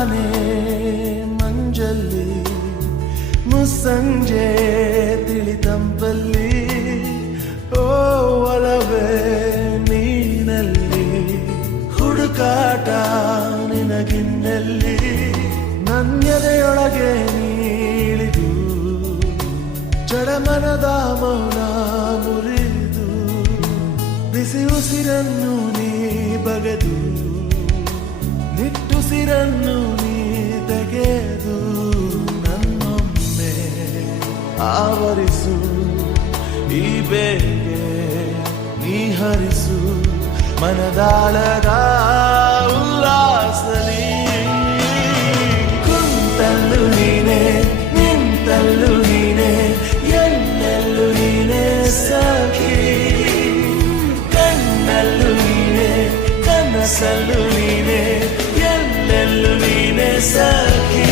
ತಾನೇ ಮಂಜಲ್ಲಿ ಮುಸ್ಸಂಜೆ ತಿಳಿತಂಪಲ್ಲಿ ಓ ಒಲವೇ ನೀನಲ್ಲಿ ಹುಡುಕಾಟ ನಿನಗಿನ್ನಲ್ಲಿ ನನ್ಯದೆಯೊಳಗೆ ನೀಳಿದು ಜಡಮನದ ಮೌನ ಮುರಿದು ಬಿಸಿ ಉಸಿರನ್ನು ನೀ ಬಗೆದು ನಿಟ್ಟುಸಿರನ್ನು ನೀ ತೆಗೆದು ನನ್ನೊಮ್ಮೆ ಆವರಿಸು ಈ ಬೇಗೆ ನೀ ಹರಿಸು ಮನದಾಳದ ಉಲ್ಲಾಸಲಿ ಕುಂತಲ್ಲು ನೀನೆ ನಿಂತಲ್ಲು ನೀನೆ ಎಲ್ಲೆಲ್ಲೂ ನೀನೆ ಸಖಿ ಕಣ್ಣಲ್ಲೂ ನೀನೆ ಕನಸಲ್ಲೂ ನೀನೆ ಎಲ್ಲೆಲ್ಲೂ ನೀನೆ ಸಖಿ